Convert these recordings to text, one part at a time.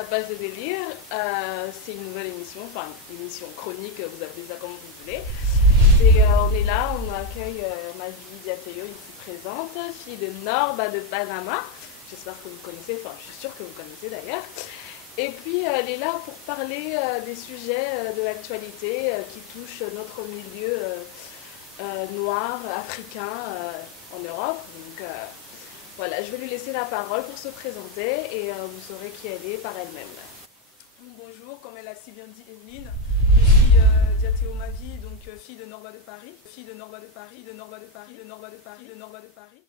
Tapage de délire, c'est une nouvelle émission, enfin une émission chronique, vous appelez ça comme vous voulez. On est là, on accueille Mavi Diateo ici présente, fille de Norba de Panama. J'espère que vous connaissez, enfin je suis sûre que vous connaissez d'ailleurs. Et puis elle est là pour parler des sujets de l'actualité qui touchent notre milieu noir, africain en Europe. Donc voilà, je vais lui laisser la parole pour se présenter et vous saurez qui elle est par elle-même. Bonjour, comme elle a si bien dit Evelyne, je suis Diateo Mavi, donc fille de Norba de Paris, fille de Norba de Paris, de Norba de Paris, de Norba de Paris, de Norba de Paris.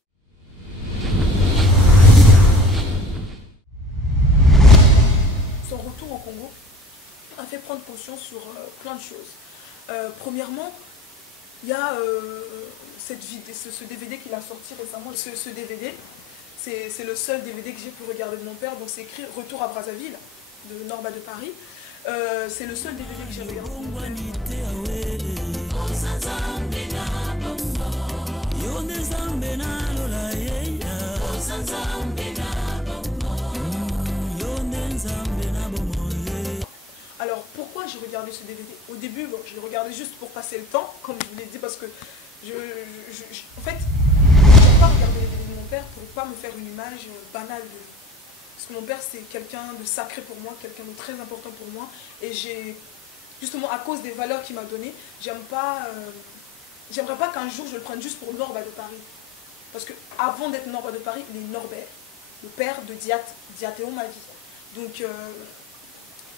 Son retour au Congo a fait prendre conscience sur plein de choses. Premièrement, il y a ce DVD qu'il a sorti récemment. Ce DVD, c'est le seul DVD que j'ai pu regarder de mon père, donc c'est écrit Retour à Brazzaville, de Norba de Paris. C'est le seul DVD que j'ai regardé. Alors pourquoi j'ai regardé ce DVD? Au début, bon, je le regardais juste pour passer le temps, comme je vous l'ai dit, parce que en fait, je ne pas regarder les DVD de mon père pour ne pas me faire une image banale de lui. Parce que mon père, c'est quelqu'un de sacré pour moi, quelqu'un de très important pour moi. Et j'ai, justement, à cause des valeurs qu'il m'a données, j'aimerais pas qu'un jour je le prenne juste pour Norba de Paris. Parce qu'avant d'être Norba de Paris, il est Norbert, le père de Diateo Mavi. Donc,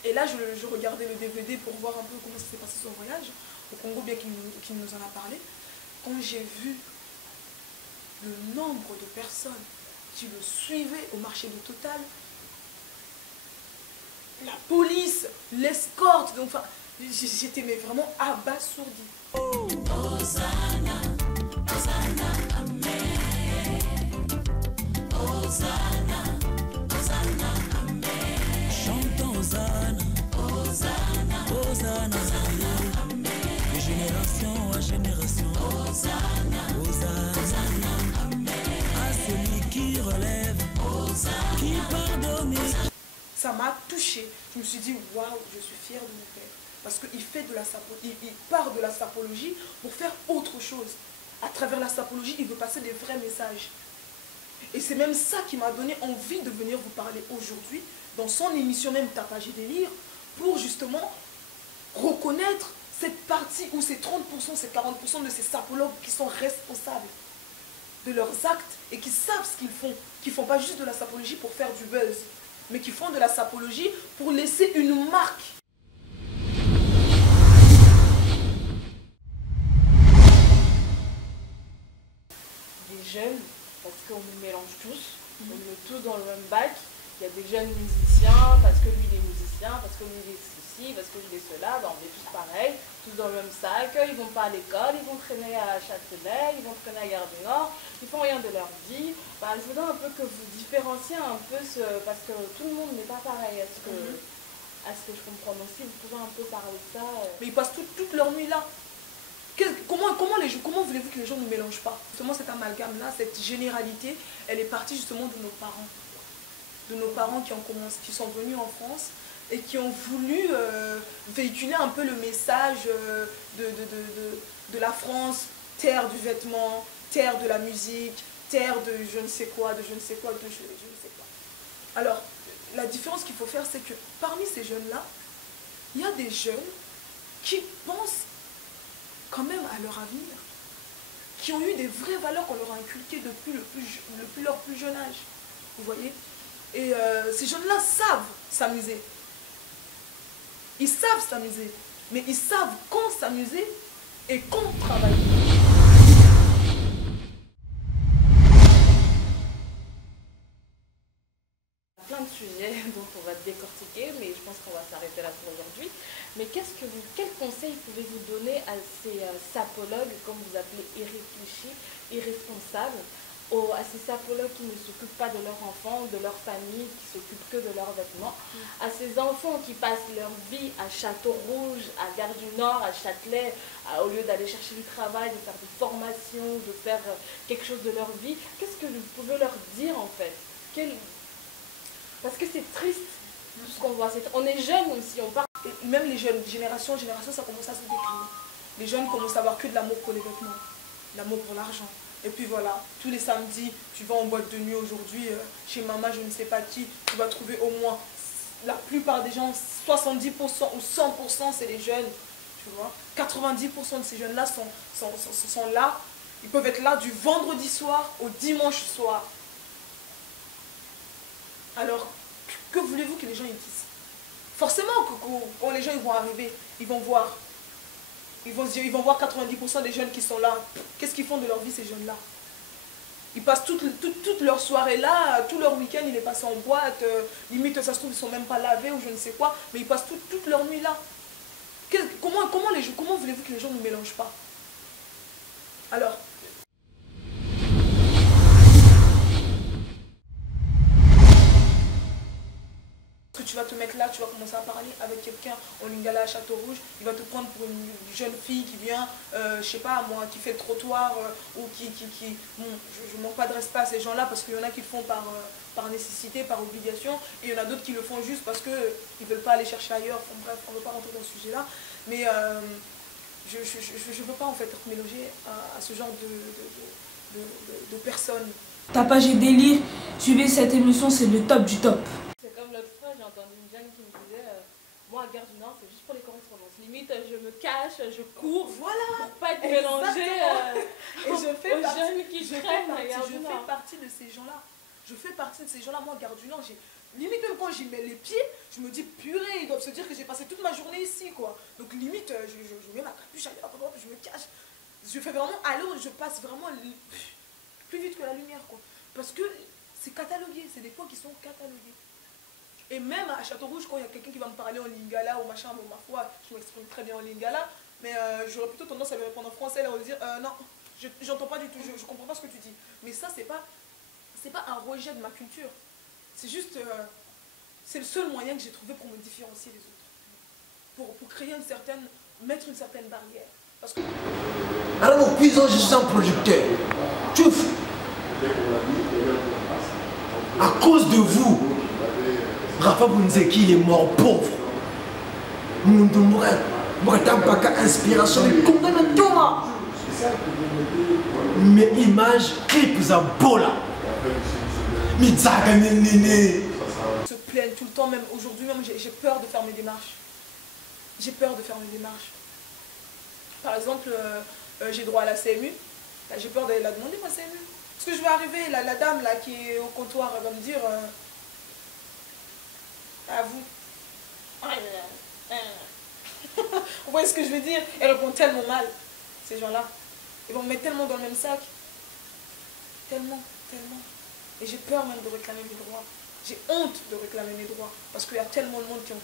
et là, je regardais le DVD pour voir un peu comment s'est passé son voyage au Congo, bien qu'il nous en a parlé. Quand j'ai vu le nombre de personnes qui le suivaient au marché de Total, la police, l'escorte, donc enfin, j'étais vraiment abasourdie. Hosanna, Hosanna, Amen. Hosanna, Hosanna, Amen. Chantons Hosanna, Hosanna, Hosanna, Amen. De génération à génération, Hosanna, Hosanna, Amen. À celui qui relève, Hosanna, qui pardonne. Ça m'a touchée. Je me suis dit, waouh, je suis fière de mon père. Parce qu'il part de la sapologie pour faire autre chose. À travers la sapologie, il veut passer des vrais messages. Et c'est même ça qui m'a donné envie de venir vous parler aujourd'hui, dans son émission même Tapage et délire, pour justement reconnaître cette partie où ces 30%, ces 40% de ces sapologues qui sont responsables de leurs actes et qui savent ce qu'ils font, qui ne font pas juste de la sapologie pour faire du buzz, mais qui font de la sapologie pour laisser une marque. Des jeunes, parce qu'on nous mélange tous, on nous met tous dans le même bac. Il y a des jeunes musiciens, parce que lui il est musicien, parce que lui il est ceci, parce que lui il est cela, ben on est tous pareils, tous dans le même sac, ils vont pas à l'école, ils vont traîner à Châtelet, ils vont traîner à Gare du Nord, ils font rien de leur vie. Ben, je voudrais un peu que vous différenciez un peu, parce que tout le monde n'est pas pareil à ce que je comprends. Donc si vous pouvez un peu parler de ça. Mais ils passent toute leur nuit là. Comment voulez-vous que les gens ne mélangent pas? Justement cet amalgame-là, cette généralité, elle est partie justement de nos parents. De nos parents qui sont venus en France et qui ont voulu véhiculer un peu le message de la France, terre du vêtement, terre de la musique, terre de je ne sais quoi, de je ne sais quoi, de je ne sais quoi. Alors, la différence qu'il faut faire, c'est que parmi ces jeunes-là, il y a des jeunes qui pensent quand même à leur avenir, qui ont eu des vraies valeurs qu'on leur a inculquées depuis leur plus jeune âge. Vous voyez? Et ces jeunes-là savent s'amuser. Ils savent s'amuser, mais ils savent quand s'amuser et quand travailler. Plein de sujets dont on va décortiquer, mais je pense qu'on va s'arrêter là pour aujourd'hui. Mais quel conseil pouvez-vous donner à ces sapologues, comme vous appelez, irréfléchis, irresponsables, à ces sapologues qui ne s'occupent pas de leurs enfants, de leur famille, qui s'occupent que de leurs vêtements, à ces enfants qui passent leur vie à Château-Rouge, à Gare du Nord, à Châtelet, au lieu d'aller chercher du travail, de faire des formations, de faire quelque chose de leur vie? Qu'est-ce que vous pouvez leur dire en fait? Parce que c'est triste Tout ce qu'on voit, on est jeunes aussi, on parle. Et même les jeunes, génération, ça commence à se décliner. Les jeunes commencent à avoir que de l'amour pour les vêtements, l'amour pour l'argent. Et puis voilà, tous les samedis, tu vas en boîte de nuit aujourd'hui, chez maman, je ne sais pas qui, tu vas trouver au moins, la plupart des gens, 70% ou 100%, c'est les jeunes. Tu vois, 90% de ces jeunes-là sont là. Ils peuvent être là du vendredi soir au dimanche soir. Alors, que voulez-vous que les gens ils disent? Forcément, quand les gens ils vont arriver, ils vont voir. Ils vont voir 90% des jeunes qui sont là. Qu'est-ce qu'ils font de leur vie, ces jeunes-là? Ils passent toute leur soirée là, tout leur week-end, ils les passent en boîte. Limite, ça se trouve, ils ne sont même pas lavés ou je ne sais quoi. Mais ils passent toute leur nuit là. Comment voulez-vous que les gens ne mélangent pas? Alors, tu vas te mettre là, tu vas commencer à parler avec quelqu'un en Lingala à Château-Rouge, il va te prendre pour une jeune fille qui vient, je sais pas moi, qui fait le trottoir ou bon, je ne m'adresse pas à ces gens-là parce qu'il y en a qui le font par nécessité, par obligation, et il y en a d'autres qui le font juste parce qu'ils ne veulent pas aller chercher ailleurs. Enfin, bref, on ne veut pas rentrer dans ce sujet-là, mais je ne veux pas en fait être mélangée à ce genre de personnes. Tapage et délire, suivez cette émission, c'est le top du top. C'est comme l'autre fois, j'ai entendu une jeune qui me disait moi à Gare du Nord, c'est juste pour les correspondances. Limite, je me cache, je cours Voilà, pour pas être mélangée et je fais aux jeunes qui traînent à Gare du Nord. Je fais partie de ces gens-là. Je fais partie de ces gens-là. Moi, à Gare du Nord, limite même quand j'y mets les pieds, je me dis purée, ils doivent se dire que j'ai passé toute ma journée ici, quoi. Donc limite, je mets ma capuche, je me cache. Je fais vraiment alors je passe vraiment plus vite que la lumière, quoi. Parce que c'est catalogué, c'est des points qui sont catalogués. Et même à Château-Rouge, quand il y a quelqu'un qui va me parler en lingala ou machin, bon, ma foi, je m'exprime très bien en lingala, mais j'aurais plutôt tendance à lui répondre en français, là, ou dire non, j'entends pas du tout, je comprends pas ce que tu dis. Mais ça, c'est pas un rejet de ma culture. C'est juste, c'est le seul moyen que j'ai trouvé pour me différencier des autres. Pour créer mettre une certaine barrière. Parce que... Alors mon cuisant, je suis un producteur. Tchouf. À cause de vous, Rafa Bounzeki, il est mort pauvre. Inspiration, mes images, clips à bola. Se plaignent tout le temps, même aujourd'hui, même j'ai peur de faire mes démarches. J'ai peur de faire mes démarches. Par exemple, j'ai droit à la CMU. J'ai peur d'aller la demander, ma CMU. Parce que je vais arriver, la dame là, qui est au comptoir, elle va me dire à vous. Vous voyez ce que je veux dire? Elle répond tellement mal, ces gens-là. Ils vont me mettre tellement dans le même sac. Tellement. Et j'ai peur même de réclamer mes droits. J'ai honte de réclamer mes droits. Parce qu'il y a tellement de monde qui ont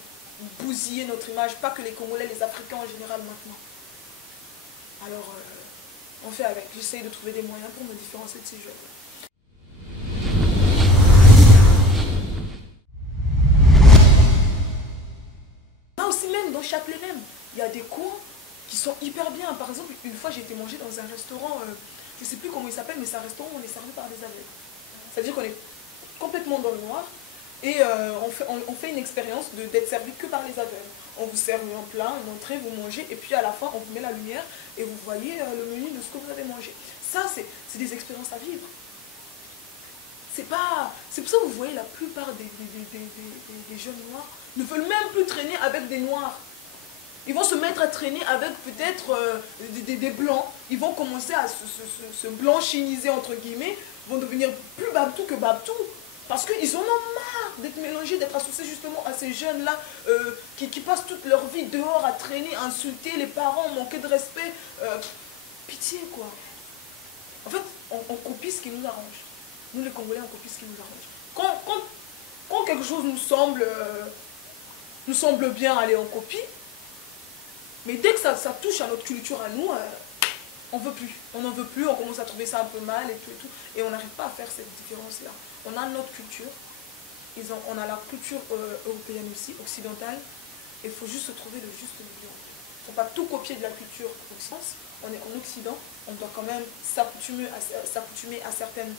bousillé notre image. Pas que les Congolais, les Africains en général maintenant. Alors, on fait avec. J'essaye de trouver des moyens pour me différencier de ces jeunes. Là aussi même, dans Châtelet même, il y a des coins qui sont hyper bien. Par exemple, une fois j'ai été manger dans un restaurant, je ne sais plus comment il s'appelle, mais c'est un restaurant où on est servi par des aveugles. C'est-à-dire qu'on est complètement dans le noir et on fait une expérience d'être servi que par les aveugles. On vous sert un plat, une entrée, vous mangez et puis à la fin on vous met la lumière et vous voyez le menu de ce que vous avez mangé. Ça c'est des expériences à vivre. C'est pour ça que vous voyez la plupart des jeunes noirs ne veulent même plus traîner avec des noirs. Ils vont se mettre à traîner avec peut-être des blancs. Ils vont commencer à se blanchiniser entre guillemets, vont devenir plus babtou que babtou. Parce qu'ils en ont marre d'être mélangés, d'être associés justement à ces jeunes-là qui passent toute leur vie dehors à traîner, à insulter les parents, manquer de respect. Pitié quoi. En fait, on copie ce qui nous arrange. Nous les Congolais, on copie ce qui nous arrange. Quand quelque chose nous semble bien, aller en copie. Mais dès que ça touche à notre culture à nous, on veut plus. On n'en veut plus, on commence à trouver ça un peu mal et tout. Et on n'arrive pas à faire cette différence-là. On a notre culture, on a la culture européenne aussi, occidentale. Il faut juste se trouver le juste milieu. Il ne faut pas tout copier de la culture occidentale. on est en Occident, on doit quand même s'accoutumer à certaines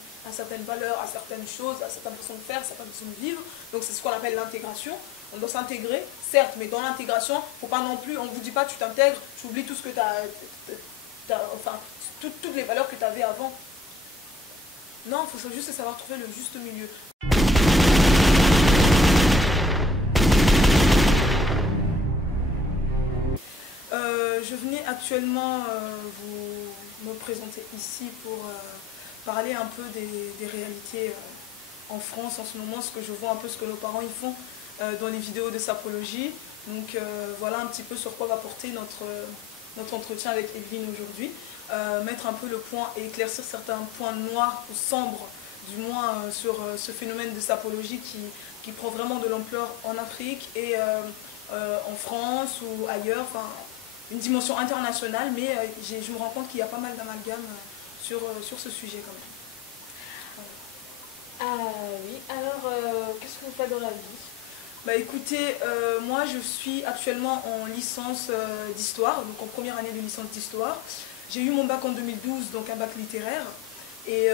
valeurs, à certaines choses, à certaines façons de faire, à certaines façons de vivre. Donc c'est ce qu'on appelle l'intégration. On doit s'intégrer, certes, mais dans l'intégration, il ne faut pas non plus, on ne vous dit pas tu t'intègres, tu oublies tout ce que tu as, enfin, toutes les valeurs que tu avais avant. Non, il faut juste savoir trouver le juste milieu. Je venais actuellement vous me présenter ici pour parler un peu des réalités en France en ce moment, ce que je vois un peu, ce que nos parents ils font dans les vidéos de sapologie. Donc voilà un petit peu sur quoi va porter notre entretien avec Evelyne aujourd'hui. Mettre un peu le point et éclaircir certains points noirs ou sombres, du moins sur ce phénomène de sapologie qui prend vraiment de l'ampleur en Afrique et en France ou ailleurs, enfin une dimension internationale, mais je me rends compte qu'il y a pas mal d'amalgames sur ce sujet quand même. Ah oui, alors qu'est-ce que vous faites dans la vie? Bah écoutez, moi je suis actuellement en licence d'histoire, donc en première année de licence d'histoire. J'ai eu mon bac en 2012, donc un bac littéraire, et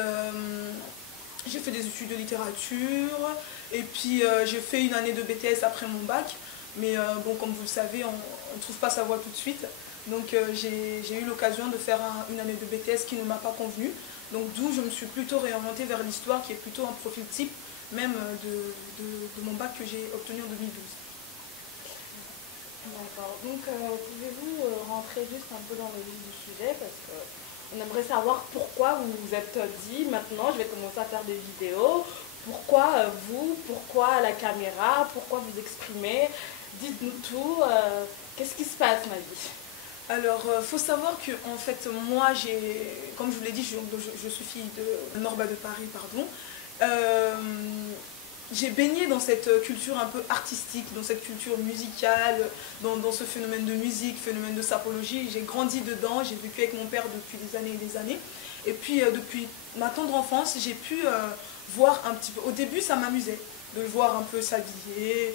j'ai fait des études de littérature, et puis j'ai fait une année de BTS après mon bac, mais bon, comme vous le savez, on ne trouve pas sa voie tout de suite, donc j'ai eu l'occasion de faire une année de BTS qui ne m'a pas convenu, donc d'où je me suis plutôt réorientée vers l'histoire, qui est plutôt un profil type, même de mon bac que j'ai obtenu en 2012. D'accord, donc pouvez-vous rentrer juste un peu dans le vif du sujet, parce qu'on aimerait savoir pourquoi vous vous êtes dit maintenant je vais commencer à faire des vidéos, pourquoi vous, pourquoi la caméra, pourquoi vous exprimer, dites-nous tout, qu'est-ce qui se passe ma vie? Alors, faut savoir que en fait, moi, comme je vous l'ai dit, je suis fille de Norba de Paris, pardon. J'ai baigné dans cette culture un peu artistique, dans cette culture musicale, dans ce phénomène de musique, phénomène de sapologie. J'ai grandi dedans, j'ai vécu avec mon père depuis des années et des années. Et puis, depuis ma tendre enfance, j'ai pu voir un petit peu. Au début, ça m'amusait de le voir un peu s'habiller,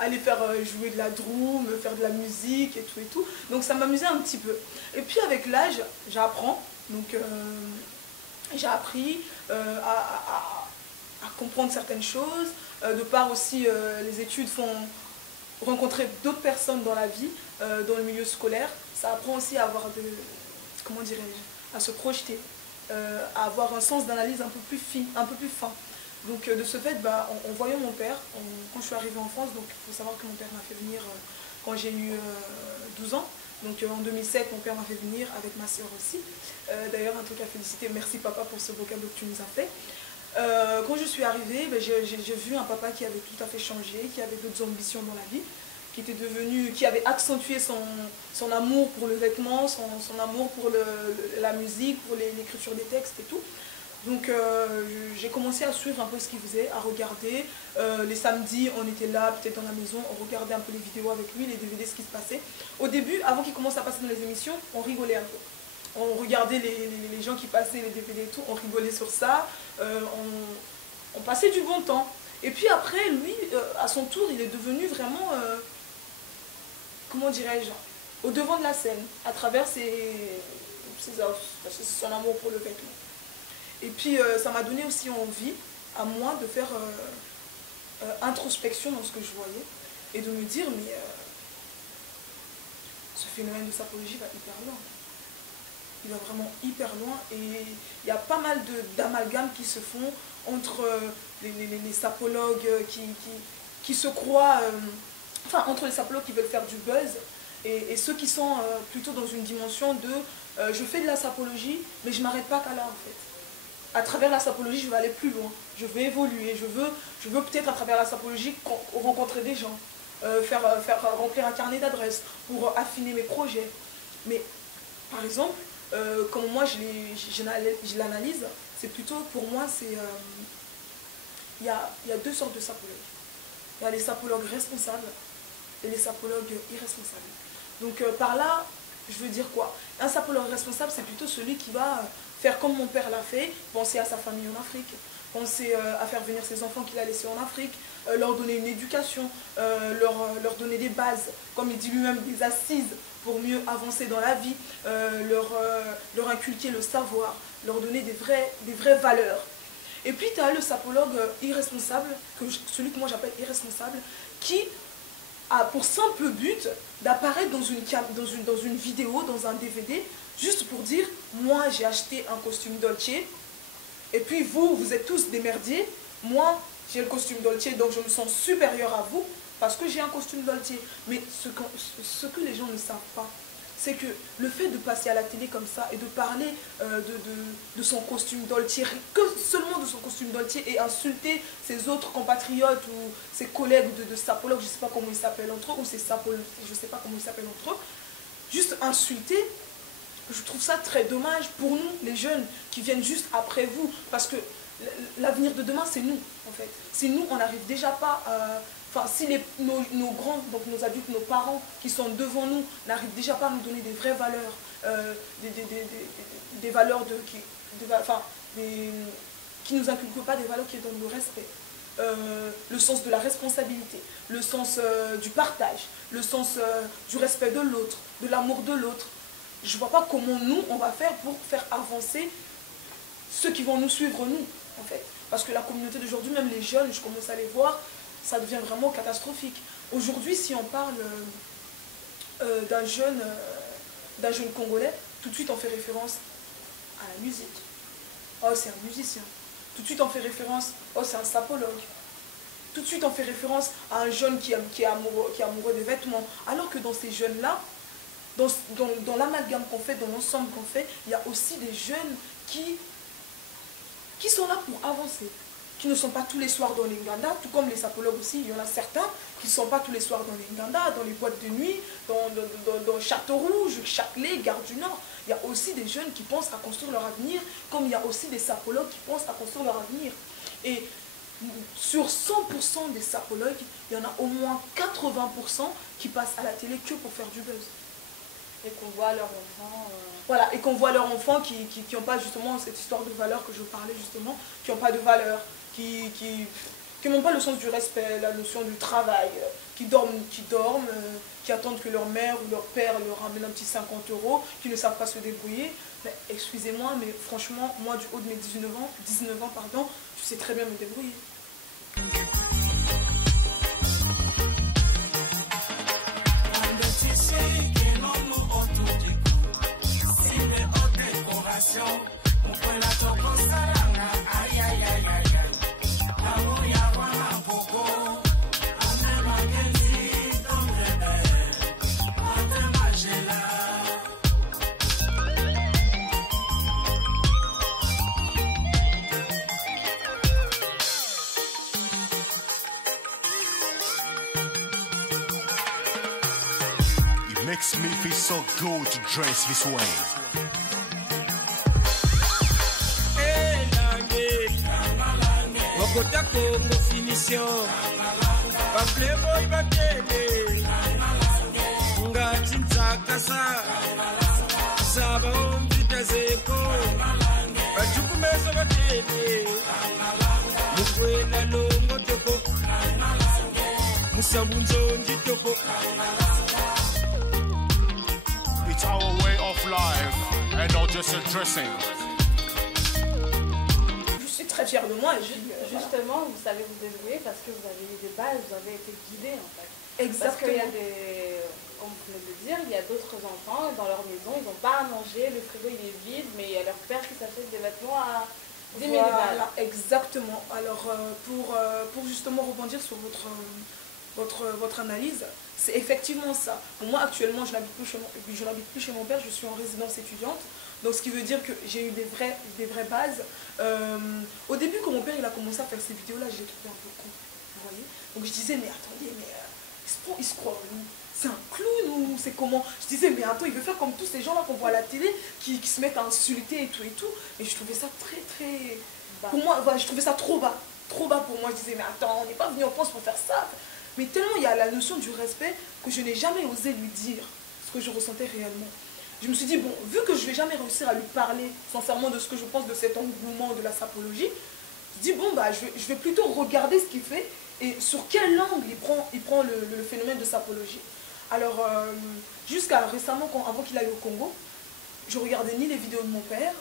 aller faire jouer de la drum, faire de la musique et tout. Donc ça m'amusait un petit peu. Et puis avec l'âge, j'apprends. Donc j'ai appris à comprendre certaines choses. De par aussi les études font rencontrer d'autres personnes dans la vie, dans le milieu scolaire. Ça apprend aussi à avoir comment dirais-je, à se projeter, à avoir un sens d'analyse un peu plus fin, un peu plus fin. Donc de ce fait, en voyant mon père, quand je suis arrivée en France, donc il faut savoir que mon père m'a fait venir quand j'ai eu 12 ans. Donc en 2007, mon père m'a fait venir avec ma soeur aussi. D'ailleurs, un truc à féliciter, merci papa pour ce beau cadeau que tu nous as fait. Quand je suis arrivée, j'ai vu un papa qui avait tout à fait changé, qui avait d'autres ambitions dans la vie, qui avait accentué son amour pour le vêtement, son amour pour la musique, pour l'écriture des textes et tout. Donc j'ai commencé à suivre un peu ce qu'il faisait, à regarder. Les samedis, on était là, peut-être dans la maison, on regardait un peu les vidéos avec lui, les DVD, ce qui se passait. Au début, avant qu'il commence à passer dans les émissions, on rigolait un peu. On regardait les gens qui passaient les DVD et tout, on rigolait sur ça, on passait du bon temps. Et puis après, lui, à son tour, il est devenu vraiment, comment dirais-je, au devant de la scène, à travers son amour pour le vêtement. Et puis ça m'a donné aussi envie à moi de faire introspection dans ce que je voyais et de me dire mais ce phénomène de sapologie va hyper loin. Il va vraiment hyper loin et il y a pas mal d'amalgames qui se font entre les sapologues qui se croient, enfin entre les sapologues qui veulent faire du buzz et ceux qui sont plutôt dans une dimension de je fais de la sapologie mais je m'arrête pas qu'à là en fait. À travers la sapologie, je veux aller plus loin, je veux évoluer, je veux peut-être à travers la sapologie rencontrer des gens, faire remplir un carnet d'adresses pour affiner mes projets. Mais par exemple, comme moi je l'analyse, c'est plutôt pour moi, il y a deux sortes de sapologues. Il y a les sapologues responsables et les sapologues irresponsables. Donc par là, je veux dire quoi? Un sapologue responsable, c'est plutôt celui qui va faire comme mon père l'a fait, penser à sa famille en Afrique, penser à faire venir ses enfants qu'il a laissés en Afrique, leur donner une éducation, leur donner des bases, comme il dit lui-même, des assises pour mieux avancer dans la vie, leur inculquer le savoir, leur donner des vraies valeurs. Et puis tu as le sapologue irresponsable, celui que moi j'appelle irresponsable, qui a pour simple but d'apparaître dans une vidéo, dans un DVD, juste pour dire « Moi j'ai acheté un costume Dolce, et puis vous êtes tous des merdiers, moi j'ai le costume Dolce, donc je me sens supérieur à vous, parce que j'ai un costume Dolce. » Mais ce que les gens ne savent pas, c'est que le fait de passer à la télé comme ça et de parler de son costume Dolce, que seulement de son costume Dolce, et insulter ses autres compatriotes ou ses collègues de sapologues, je ne sais pas comment ils s'appellent entre eux, ou ses sapologues, je ne sais pas comment ils s'appellent entre eux, juste insulter, je trouve ça très dommage pour nous, les jeunes, qui viennent juste après vous, parce que l'avenir de demain, c'est nous, en fait. Si nous, on n'arrive déjà pas à... Enfin, si nos grands, donc nos adultes, nos parents qui sont devant nous, n'arrivent déjà pas à nous donner des vraies valeurs, des valeurs qui ne nous inculquent pas des valeurs qui donnent le respect, le sens de la responsabilité, le sens du partage, le sens du respect de l'autre, de l'amour de l'autre. Je ne vois pas comment nous, on va faire pour faire avancer ceux qui vont nous suivre, nous, en fait. Parce que la communauté d'aujourd'hui, même les jeunes, je commence à les voir, ça devient vraiment catastrophique. Aujourd'hui, si on parle d'un jeune Congolais, tout de suite on fait référence à la musique. Oh, c'est un musicien. Tout de suite on fait référence, oh, c'est un sapologue. Tout de suite on fait référence à un jeune qui est amoureux des vêtements. Alors que dans ces jeunes-là, dans l'amalgame qu'on fait, dans l'ensemble qu'on fait, il y a aussi des jeunes qui sont là pour avancer, qui ne sont pas tous les soirs dans les Nganda, tout comme les sapologues aussi, il y en a certains qui ne sont pas tous les soirs dans les Nganda, dans les boîtes de nuit, dans Château-Rouge, Châtelet, Gare du Nord. Il y a aussi des jeunes qui pensent à construire leur avenir, comme il y a aussi des sapologues qui pensent à construire leur avenir. Et sur 100% des sapologues, il y en a au moins 80% qui passent à la télé que pour faire du buzz. Et qu'on voit leurs enfants... Voilà, et qu'on voit leurs enfants qui n'ont pas justement cette histoire de valeur que je parlais justement, qui n'ont pas de valeur, qui n'ont pas le sens du respect, la notion du travail, qui dorment, qui attendent que leur mère ou leur père leur ramène un petit 50 €, qui ne savent pas se débrouiller. Excusez-moi, mais franchement, moi du haut de mes 19 ans, je sais très bien me débrouiller. Makes me feel so good to dress this way. Wakota Congo finition ba playboy ba tele ngati ntsakasa saba ombita zeko bachukumeza ba tele mukwela longo toko musabunzo njitoko. It's our way of life and not just a dressing. Je suis très fière de moi. Justement, vous savez vous débrouiller parce que vous avez eu des bases, vous avez été guidé en fait. Exactement. Parce qu'il y a comme vous venez de le dire, il y a d'autres enfants dans leur maison, ils n'ont pas à manger, le frigo il est vide, mais il y a leur père qui s'achète des vêtements à 10 000 balles. Exactement. Alors pour justement rebondir sur votre analyse, c'est effectivement ça. Moi actuellement je n'habite plus chez mon père, je suis en résidence étudiante. Donc ce qui veut dire que j'ai eu des vraies bases. Au début quand mon père il a commencé à faire ces vidéos là, je l'ai trouvé un peu con. Vous voyez. Donc je disais mais attendez, mais il se croit où? C'est un clown ou c'est comment? Je disais mais attends, il veut faire comme tous ces gens là qu'on voit à la télé qui se mettent à insulter et tout. Et je trouvais ça très bas. Pour moi, voilà, je trouvais ça trop bas pour moi. Je disais mais attends, on n'est pas venu en France pour faire ça. Mais tellement il y a la notion du respect que je n'ai jamais osé lui dire ce que je ressentais réellement. Je me suis dit, bon, vu que je ne vais jamais réussir à lui parler sincèrement de ce que je pense de cet engouement de la sapologie, je dis, bon, bah, je vais plutôt regarder ce qu'il fait et sur quel angle il prend le phénomène de sapologie. Alors, jusqu'à récemment, avant qu'il aille au Congo, je regardais ni les vidéos de mon père,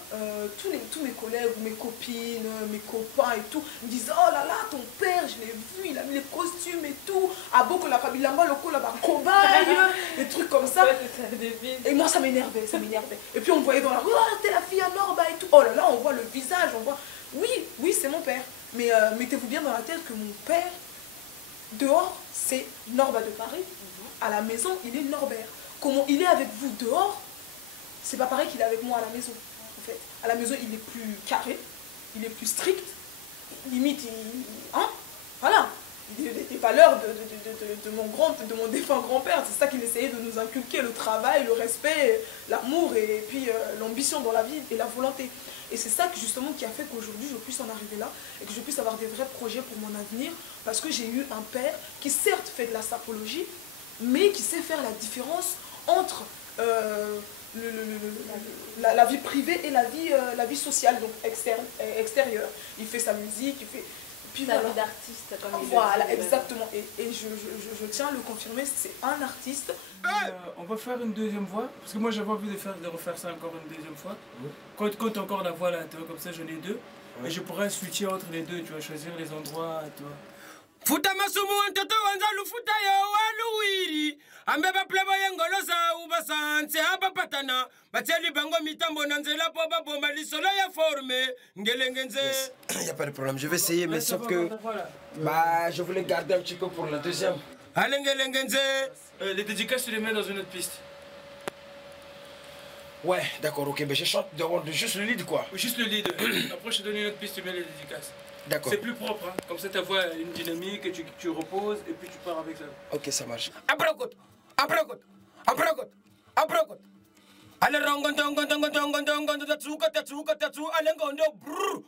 tous mes collègues, mes copines, mes copains et tout, me disaient oh là là, ton père, je l'ai vu, il a mis les costumes et tout, à beaucoup la kabilamba, le coup là-bas, cobaye, des trucs comme ça. Et moi ça m'énervait, ça m'énervait. Et puis on me voyait dans la rue, oh t'es la fille à Norba et tout. Oh là là, on voit le visage, on voit. Oui, c'est mon père. Mais mettez-vous bien dans la tête que mon père, dehors, c'est Norba de Paris. À la maison, il est Norbert. Comment il est avec vous dehors, c'est pas pareil qu'il est avec moi à la maison, en fait. À la maison, il est plus carré, il est plus strict, limite, voilà. Les valeurs de mon défunt grand-père, c'est ça qu'il essayait de nous inculquer, le travail, le respect, l'amour et puis l'ambition dans la vie et la volonté. Et c'est ça justement qui a fait qu'aujourd'hui je puisse en arriver là et que je puisse avoir des vrais projets pour mon avenir, parce que j'ai eu un père qui certes fait de la sapologie, mais qui sait faire la différence entre la vie privée et la vie sociale, donc extérieure. Il fait sa musique, il fait... Puis sa vie d'artiste, comme il voilà, dit. exactement. Et je tiens à le confirmer, c'est un artiste. On va faire une deuxième voix, parce que moi j'avais envie de refaire ça encore une deuxième fois. Quand encore la voix là, tu vois, comme ça j'en ai deux. Et je pourrais switcher entre les deux, tu vois, choisir les endroits, tu vois. Futa masumu wantoto wanza lufuta yo waluwiri ambeba plebo yengolosa ubasanse abapatana batieli bango mitambo na nzela po babomba lisolo ya forme ngelengenze. Il n'y a pas de problème, je vais essayer, mais sauf que bah, je voulais garder un petit peu pour la deuxième. Allez ngelengenze. Les dédicaces, tu les mets dans une autre piste. Ouais, d'accord, ok, mais je chante juste le lead quoi. Juste le lead. Après, je te donne une autre piste, tu mets les dédicaces. D'accord. C'est plus propre, hein. Comme ça ta voix a une dynamique, et tu reposes et puis tu pars avec ça. Ok, ça marche. Aprokot. Ale rongo tatsuka ale ngondo brr.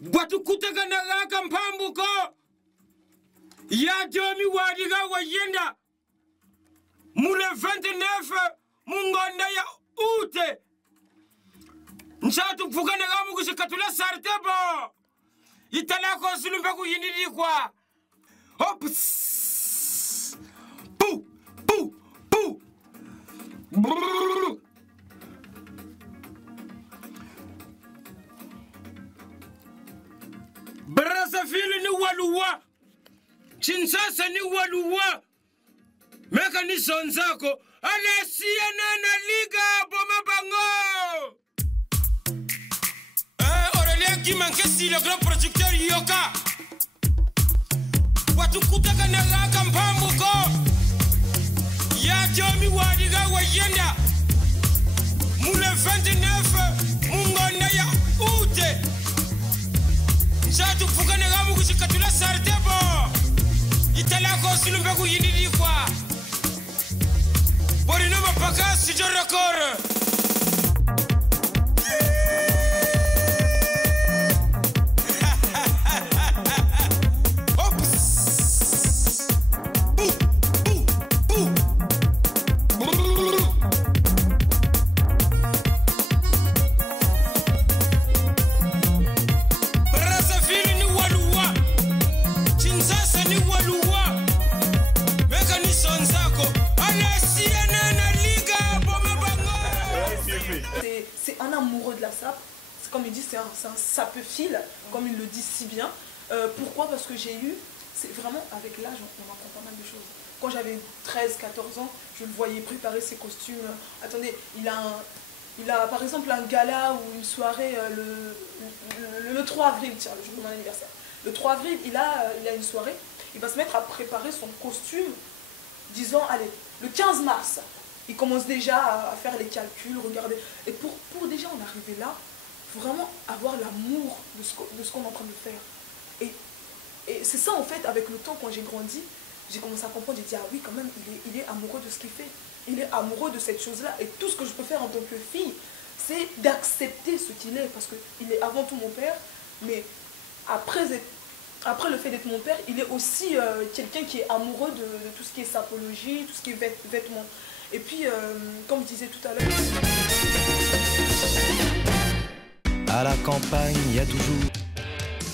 Bwatu kutaka na gaka mpambuko. Ya jomi wadiga wayenda. Mule 29 mungonda ya ute. Nshatu kufukana gamu kushikatula sartebo. Italako sulumbe kuyindidi kwa. Hops. Pu. Brrr. Brazzaville ni waluwa. Kinshasa ni waluwa. Meka ni sonzako. Ale CNN liga boma bango. Aurélien qui manquait si le grand producteur Yoka. Watu kutaka na laka mpambuko. Ya jomi wadiga wayenda. Mule 29 mungonda ya ute. Nshatu kufukane gamu kushikatula sartebo. Italako sulumbe kuyindidi kwa. Borino mapaka sijo record. C'est un amoureux de la sape. Comme il dit, c'est un sapephile, comme il le dit si bien. Pourquoi? Parce que j'ai eu, c'est vraiment avec l'âge, on apprend pas mal de choses. Quand j'avais 13-14 ans, je le voyais préparer ses costumes. Attendez, il a par exemple un gala ou une soirée le 3 avril, tiens, le jour de mon anniversaire. Le 3 avril, il a une soirée, il va se mettre à préparer son costume, disant, allez, le 15 mars, il commence déjà à faire les calculs, regarder. Et pour déjà en arriver là, il faut vraiment avoir l'amour de ce qu'on est en train de faire. Et c'est ça en fait, avec le temps, quand j'ai grandi, j'ai commencé à comprendre, j'ai dit, ah oui, quand même, il est amoureux de ce qu'il fait. Il est amoureux de cette chose-là. Et tout ce que je peux faire en tant que fille, c'est d'accepter ce qu'il est. Parce qu'il est avant tout mon père, mais après le fait d'être mon père, il est aussi quelqu'un qui est amoureux de tout ce qui est sapologie, tout ce qui est vêtements. Et puis, comme je disais tout à l'heure... À la campagne, il y a toujours...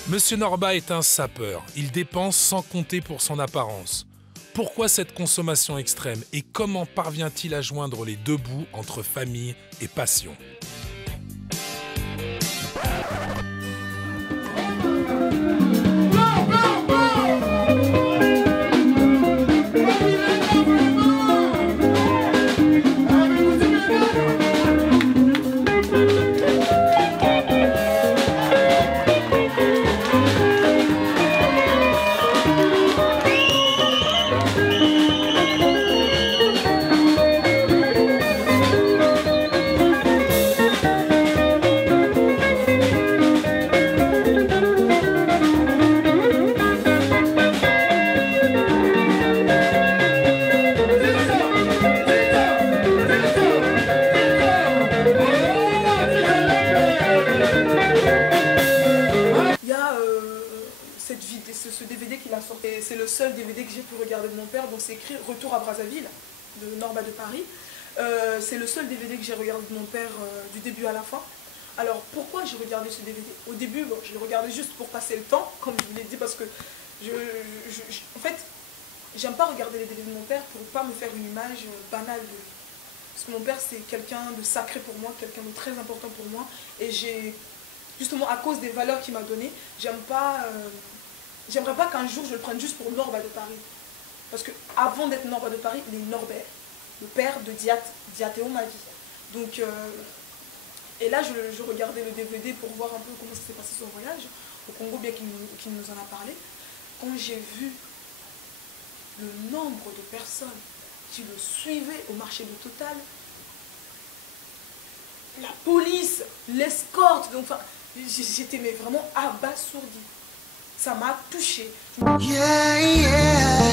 Monsieur Norba est un sapeur. Il dépense sans compter pour son apparence. Pourquoi cette consommation extrême et comment parvient-il à joindre les deux bouts entre famille et passion? Ce DVD qu'il a sorti, c'est le seul DVD que j'ai pu regarder de mon père, donc c'est écrit Retour à Brazzaville, de Norba de Paris. C'est le seul DVD que j'ai regardé de mon père du début à la fin. Alors pourquoi j'ai regardé ce DVD? Au début, bon, je le regardais juste pour passer le temps, comme je vous l'ai dit, parce que en fait, j'aime pas regarder les DVD de mon père pour pas me faire une image banale de lui. Parce que mon père, c'est quelqu'un de sacré pour moi, quelqu'un de très important pour moi. Et j'ai, justement à cause des valeurs qu'il m'a données, j'aimerais pas qu'un jour je le prenne juste pour Norba de Paris. Parce que avant d'être Norba de Paris, il est Norbert, le père de Diatéo Mavi. Donc, et là, je regardais le DVD pour voir un peu comment s'était passé son voyage au Congo, bien qu'il nous en a parlé. Quand j'ai vu le nombre de personnes qui le suivaient au marché de Total, la police, l'escorte, donc enfin, j'étais vraiment abasourdie. Ça m'a touchée. Yeah, yeah,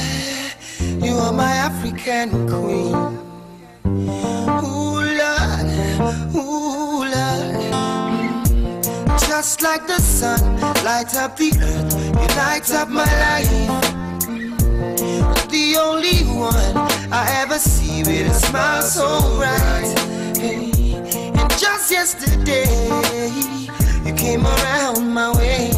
you are my African queen. Ooh, Lord, ooh, Lord. Just like the sun, light up the earth, you light up my life. The only one I ever see with a smile so bright. Hey, and just yesterday, you came around my way.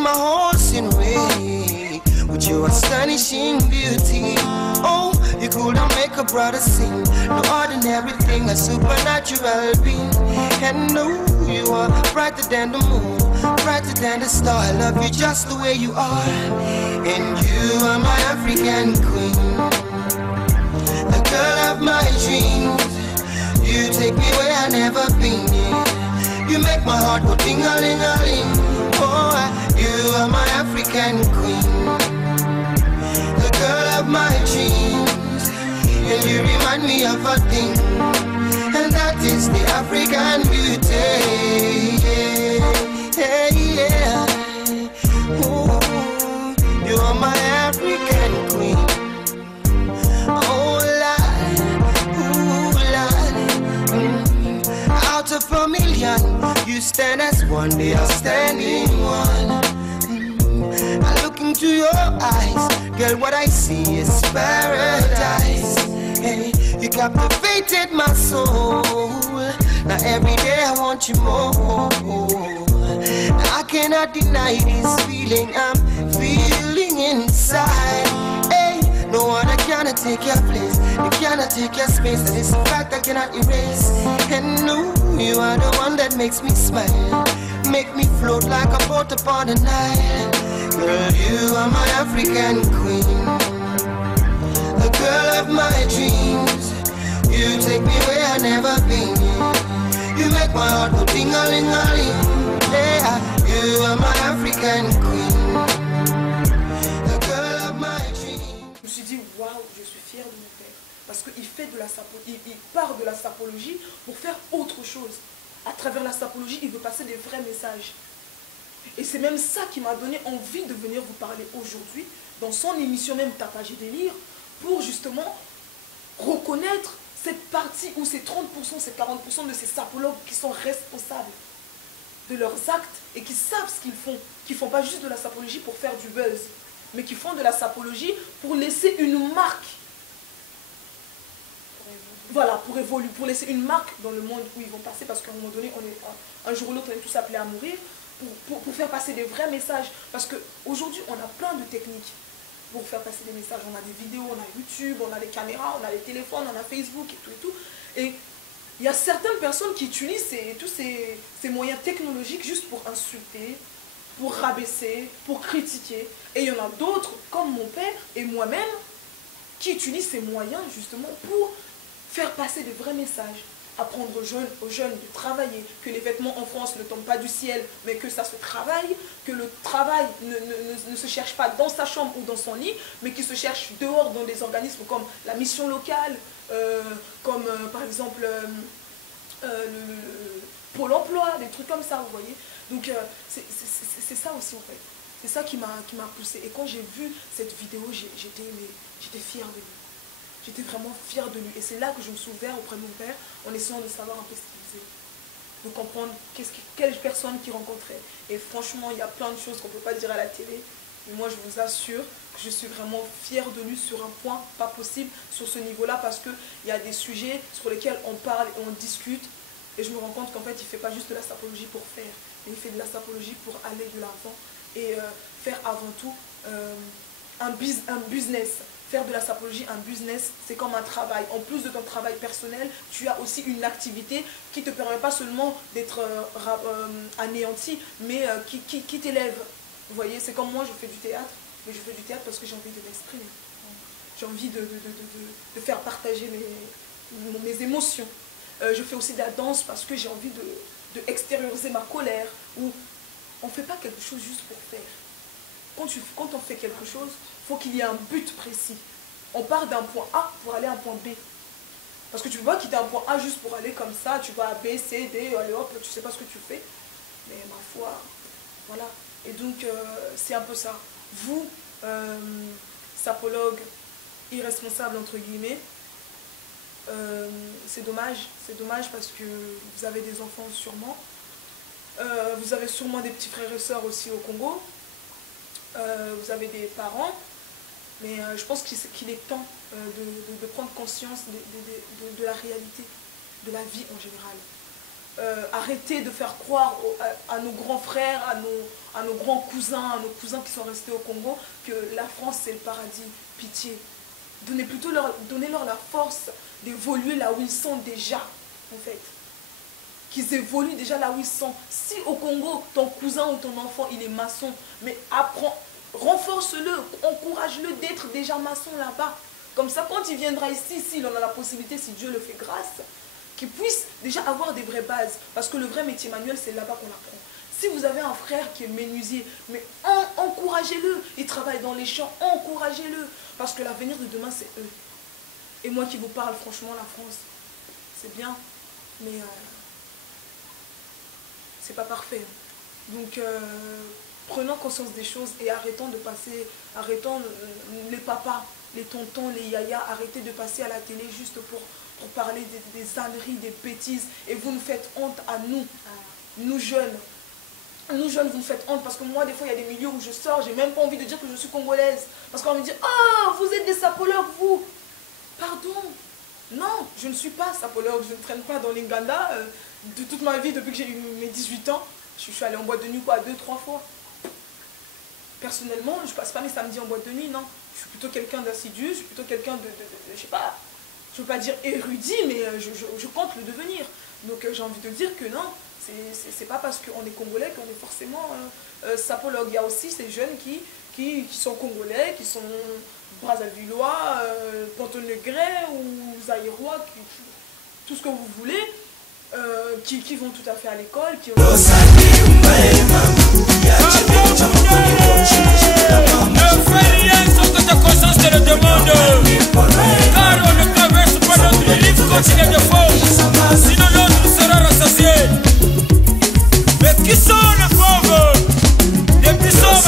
My horse in way with your astonishing beauty. Oh, you couldn't make a brother sing. No ordinary thing, a supernatural being. And no, you are brighter than the moon, brighter than the star. I love you just the way you are. And you are my African queen, the girl of my dreams. You take me where I never been. You make my heart go ding-a-ling-a-ling. Oh, you are my African queen, the girl of my dreams. And you remind me of a thing, and that is the African beauty. Yeah, yeah. Ooh, you are my African queen. Oh, Lord, ooh, Lord. Out of a million, you stand as one, they are standing one. I look into your eyes, girl, what I see is paradise. Hey, you captivated my soul. Now every day I want you more. I cannot deny this feeling I'm feeling inside. Hey, no one cannot take your place, they cannot take your space, and it's a fact I cannot erase. And no, you are the one that makes me smile, make me float like a boat upon the Nile. Girl, you are my African queen, the girl of my dreams. You take me where I never been. You make my heart go ding-a-ling-a-ling. Yeah, you are my African queen, the girl of my dreams. Je me suis dit, waouh, je suis fière de mon père. Parce qu'il fait de la sapologie, il part de la sapologie pour faire autre chose. À travers la sapologie, il veut passer des vrais messages. Et c'est même ça qui m'a donné envie de venir vous parler aujourd'hui, dans son émission même Tapage et Délire, pour justement reconnaître cette partie où ces 30%, ces 40% de ces sapologues qui sont responsables de leurs actes et qui savent ce qu'ils font, qui ne font pas juste de la sapologie pour faire du buzz, mais qui font de la sapologie pour laisser une marque. Voilà, pour évoluer, pour laisser une marque dans le monde où ils vont passer, parce qu'à un moment donné, un jour ou l'autre, on est tous appelés à mourir, pour faire passer des vrais messages. Parce qu'aujourd'hui, on a plein de techniques. pour faire passer des messages. On a des vidéos, on a YouTube, on a les caméras, on a les téléphones, on a Facebook et tout et tout. Et il y a certaines personnes qui utilisent tous ces moyens technologiques juste pour insulter, pour rabaisser, pour critiquer. Et il y en a d'autres, comme mon père et moi-même, qui utilisent ces moyens justement pour faire passer de vrais messages. Apprendre aux jeunes de travailler, que les vêtements en France ne tombent pas du ciel, mais que ça se travaille, que le travail ne se cherche pas dans sa chambre ou dans son lit, mais qu'il se cherche dehors dans des organismes comme la mission locale, comme par exemple le Pôle emploi, des trucs comme ça, vous voyez. Donc c'est ça aussi en fait. C'est ça qui m'a poussée. Et quand j'ai vu cette vidéo, j'étais fière de lui. J'étais vraiment fière de lui. Et c'est là que je me suis ouverte auprès de mon père en essayant de savoir un peu ce qu'il faisait. De comprendre quelle personne qu'il rencontrait. Et franchement, il y a plein de choses qu'on ne peut pas dire à la télé. Mais moi, je vous assure que je suis vraiment fière de lui sur un point pas possible, sur ce niveau-là, parce qu'il y a des sujets sur lesquels on parle et on discute. Et je me rends compte qu'en fait, il ne fait pas juste de la sapologie pour faire. Mais il fait de la sapologie pour aller de l'avant et faire avant tout un business. Faire de la sapologie un business, c'est comme un travail. En plus de ton travail personnel, tu as aussi une activité qui ne te permet pas seulement d'être anéanti, mais qui t'élève. Vous voyez, c'est comme moi, je fais du théâtre, mais je fais du théâtre parce que j'ai envie de m'exprimer. J'ai envie de faire partager mes émotions. Je fais aussi de la danse parce que j'ai envie de extérioriser ma colère. Ou on ne fait pas quelque chose juste pour faire. Quand on fait quelque chose, il faut qu'il y ait un but précis. On part d'un point A pour aller à un point B. Parce que tu ne peux pas quitter un point A juste pour aller comme ça, tu vas à B, C, D, allez hop, tu ne sais pas ce que tu fais. Mais ma foi, voilà. Et donc, c'est un peu ça. Vous, sapologue irresponsable, entre guillemets, c'est dommage parce que vous avez des enfants sûrement. Vous avez sûrement des petits frères et sœurs aussi au Congo. Vous avez des parents, mais je pense qu'il est temps de prendre conscience de la réalité, de la vie en général. Arrêtez de faire croire à nos grands frères, à nos grands cousins, à nos cousins qui sont restés au Congo, que la France c'est le paradis. Pitié. Donnez-leur la force d'évoluer là où ils sont déjà, en fait. Qu'ils évoluent déjà là où ils sont. Si au Congo, ton cousin ou ton enfant, il est maçon, mais apprends, renforce-le, encourage-le d'être déjà maçon là-bas. Comme ça, quand il viendra ici, s'il en a la possibilité, si Dieu le fait grâce, qu'il puisse déjà avoir des vraies bases. Parce que le vrai métier manuel, c'est là-bas qu'on apprend. Si vous avez un frère qui est menuisier, mais encouragez-le. Il travaille dans les champs, encouragez-le. Parce que l'avenir de demain, c'est eux. Et moi qui vous parle, franchement, la France, c'est bien, mais c'est pas parfait. Donc, prenons conscience des choses et arrêtons les papas, les tontons, les yayas, arrêtez de passer à la télé juste pour parler des âneries, des bêtises. Et vous nous faites honte à nous, nous jeunes. Nous jeunes, vous nous faites honte parce que moi, des fois, il y a des milieux où je sors, j'ai même pas envie de dire que je suis congolaise. Parce qu'on va me dire, ah, vous êtes des sapologues, vous. Pardon. Non, je ne suis pas sapologue, je ne traîne pas dans l'Inganda. De toute ma vie, depuis que j'ai eu mes 18 ans, je suis allée en boîte de nuit, quoi, 2-3 fois. Personnellement, je passe pas mes samedis en boîte de nuit, non. Je suis plutôt quelqu'un d'assidu, je suis plutôt quelqu'un je sais pas, je veux pas dire érudit, mais je compte le devenir. Donc j'ai envie de dire que non, c'est pas parce qu'on est congolais qu'on est forcément sapologue. Il y a aussi ces jeunes qui sont congolais, qui sont brazzavillois, pontonegrais ou zaïrois, tout ce que vous voulez, qui vont tout à fait à l'école, qui ont... Ne fais rien sans que ta conscience te le demande. Car on ne traverse pas notre livre quand il est de faux. Sinon l'autre sera rassasié. Mais qui sont les pauvres? Les puissants.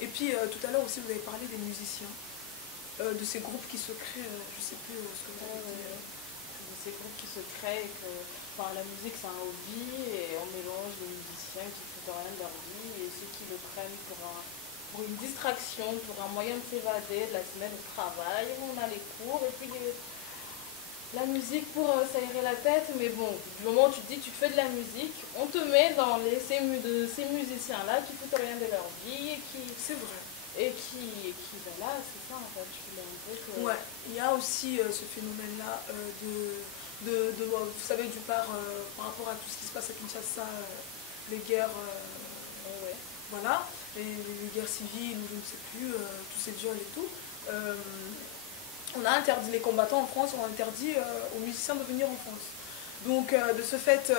Et puis tout à l'heure aussi, vous avez parlé des musiciens, de ces groupes qui se créent, je sais plus ce que vous avez dit. De ces groupes qui se créent, et que enfin, la musique c'est un hobby et on mélange des musiciens qui foutent rien de leur vie et ceux qui le prennent pour une distraction, pour un moyen de s'évader de la semaine au travail, on a les cours et puis la musique pour s'aérer la tête, mais bon, du moment où tu te dis que tu fais de la musique, on te met dans ces musiciens-là qui foutent rien de leur vie et qui... C'est vrai. Et qui ben là, c'est ça en fait, tu voulais un peu que... Ouais, il y a aussi ce phénomène-là vous savez, du par rapport à tout ce qui se passe à Kinshasa, les guerres, voilà, les guerres civiles, ou je ne sais plus, tous ces viols et tout. On a interdit, les combattants en France ont interdit aux musiciens de venir en France. Donc de ce fait,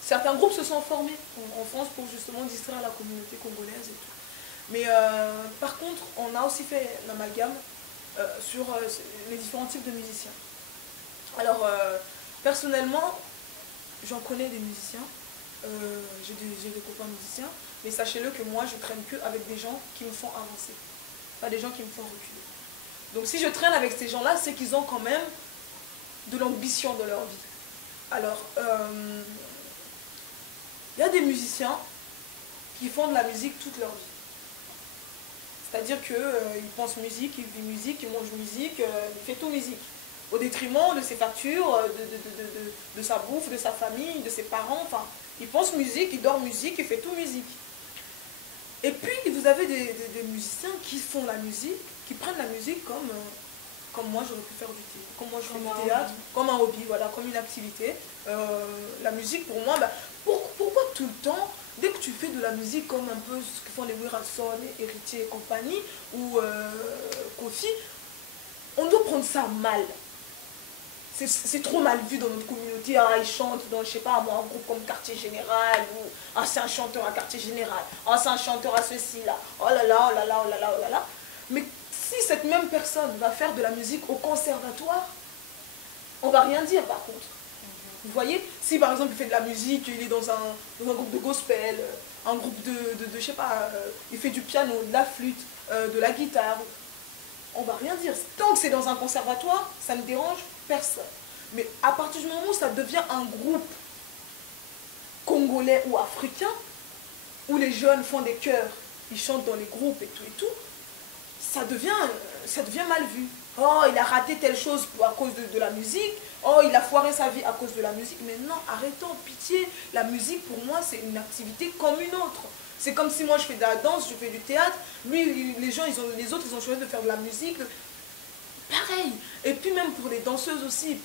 certains groupes se sont formés en France pour justement distraire la communauté congolaise et tout. Mais par contre, on a aussi fait l'amalgame sur les différents types de musiciens. Alors, personnellement, j'en connais des musiciens, j'ai des copains musiciens, mais sachez-le que moi, je traîne que avec des gens qui me font avancer, pas des gens qui me font reculer. Donc si je traîne avec ces gens-là, c'est qu'ils ont quand même de l'ambition dans leur vie. Alors, il y a des musiciens qui font de la musique toute leur vie. C'est-à-dire qu'ils pensent musique, ils vivent musique, ils mangent musique, il fait tout musique. Au détriment de ses factures, de sa bouffe, de sa famille, de ses parents. Enfin, il pense musique, il dort musique, il fait tout musique. Et puis, vous avez des musiciens qui font la musique, qui prennent la musique comme moi j'aurais pu faire du théâtre, comme moi je fais du théâtre, comme un hobby, voilà, comme une activité. La musique pour moi, pourquoi tout le temps, dès que tu fais de la musique comme un peu ce que font les Wilson, Héritier et compagnie, ou Kofi, on doit prendre ça mal. C'est trop mal vu dans notre communauté. Ah, ils chantent dans, je sais pas, moi, un groupe comme Quartier Général, ou ah, c'est un chanteur à Quartier Général, ah, c'est un chanteur à ceci, là, oh là là, oh là là, oh là là, oh là là. Mais si cette même personne va faire de la musique au conservatoire, on va rien dire par contre. Vous voyez, si par exemple il fait de la musique, il est dans un groupe de gospel, un groupe je sais pas, il fait du piano, de la flûte, de la guitare, on va rien dire. Tant que c'est dans un conservatoire, ça ne dérange personne. Mais à partir du moment où ça devient un groupe congolais ou africain, où les jeunes font des chœurs, ils chantent dans les groupes et tout, ça devient mal vu. Oh, il a raté telle chose à cause de la musique. Oh, il a foiré sa vie à cause de la musique. Mais non, arrêtons, pitié. La musique, pour moi, c'est une activité comme une autre. C'est comme si moi, je fais de la danse, je fais du théâtre. Lui, les autres, ils ont choisi de faire de la musique. Pareil. Et puis même pour les danseuses aussi,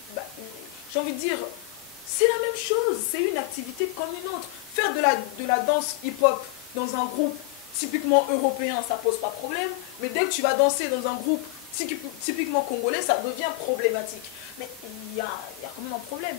j'ai envie de dire, c'est la même chose. C'est une activité comme une autre. Faire de la danse hip-hop dans un groupe typiquement européen, ça pose pas problème. Mais dès que tu vas danser dans un groupe typiquement congolais, ça devient problématique. Mais il y a quand même un problème.